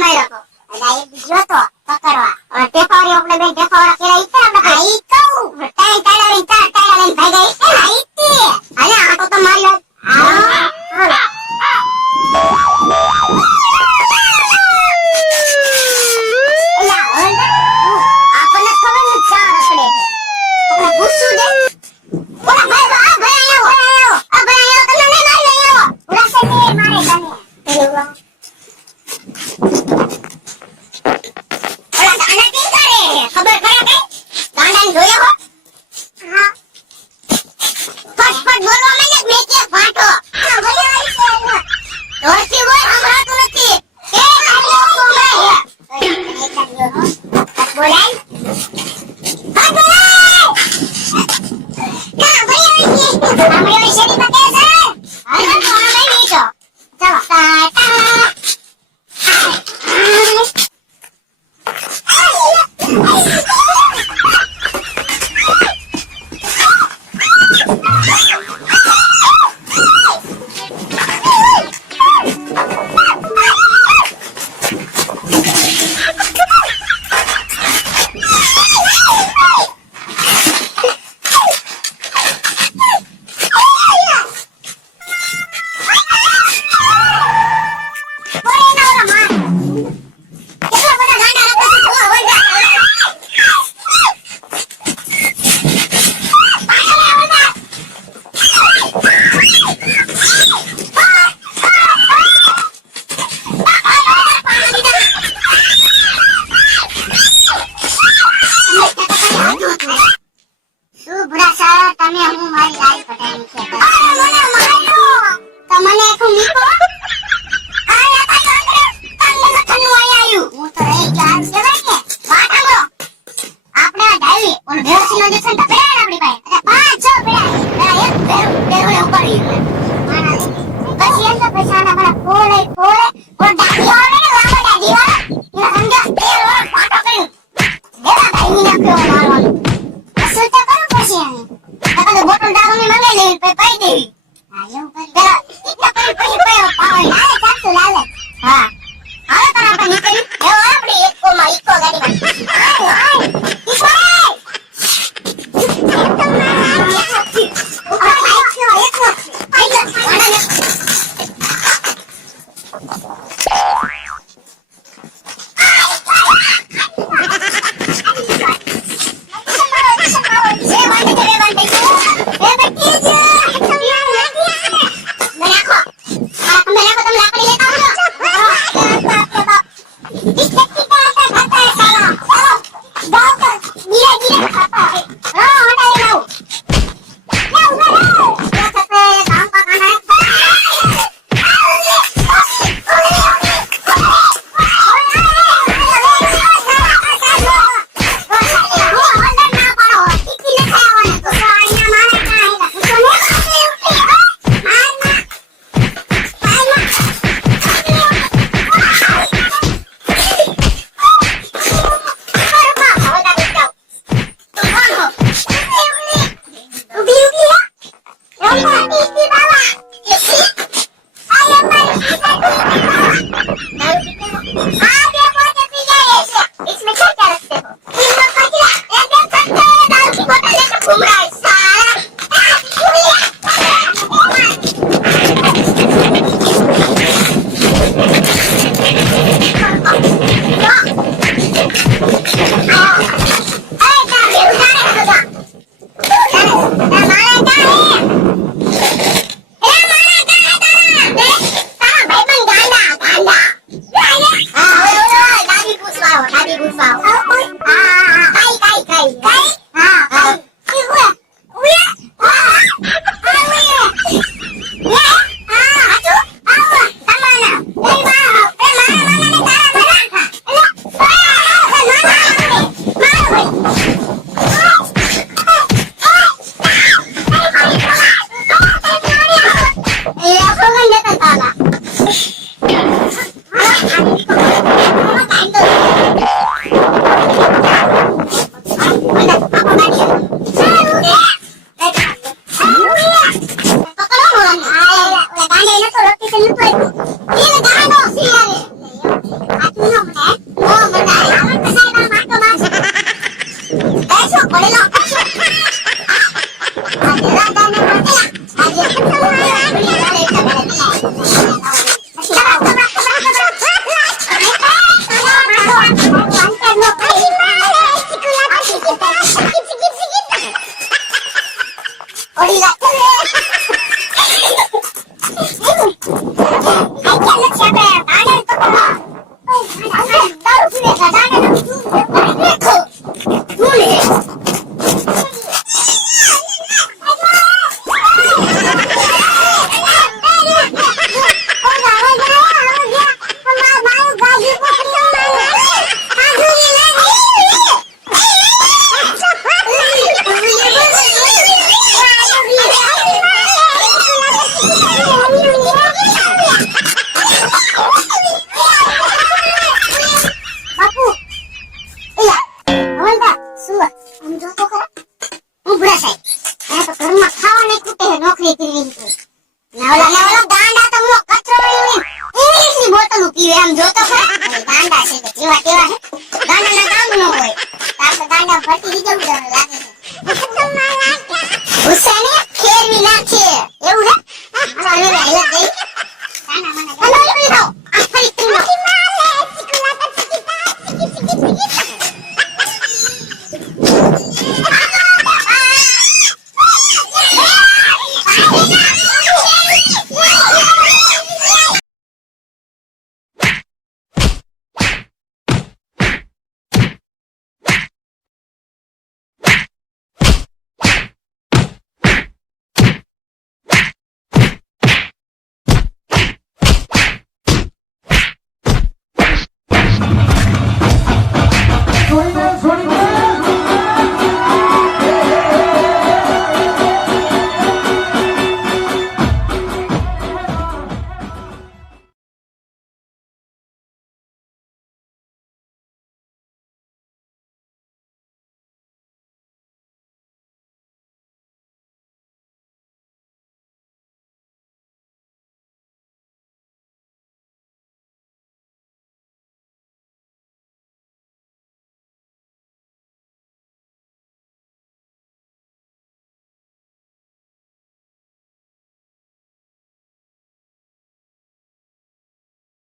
માર્યો તો એટલે એક ગયો તો પકડવા ટેપારી આપણે બે ટેપાવાળા કેરા ઈતર આપણે ઈ કહું ટાઈ ટાડા લઈને ભાગા ઈ આઈતી અરે આ તો મારી વાત આપણને ખબર ને ચા રખડે છે પૂછું દે ઓલા ભાઈ આ ભાઈ આયો તમને નહીં મારી આયો ઓલા સે મારે તને ઓલા દાણા કી કરે ખબર પડે કઈ દાણાને જોયો હો હા ફટ બોલવા માંડે મે કે ફાટો ભલે આવી છે ઓછી બોલ સંભળાતું નથી કે આયો સંભળાય બોલાય હા બોલાય કા ભાઈ આવી છે આપણે શેરી પકે છે હા તો અમે નીચો ચાલો ટાટા ગાંડા છે કે જેવા તેવા હે ગાંડાના કામ ન હોય તો આપણે ગાંડા ભરતી લીધું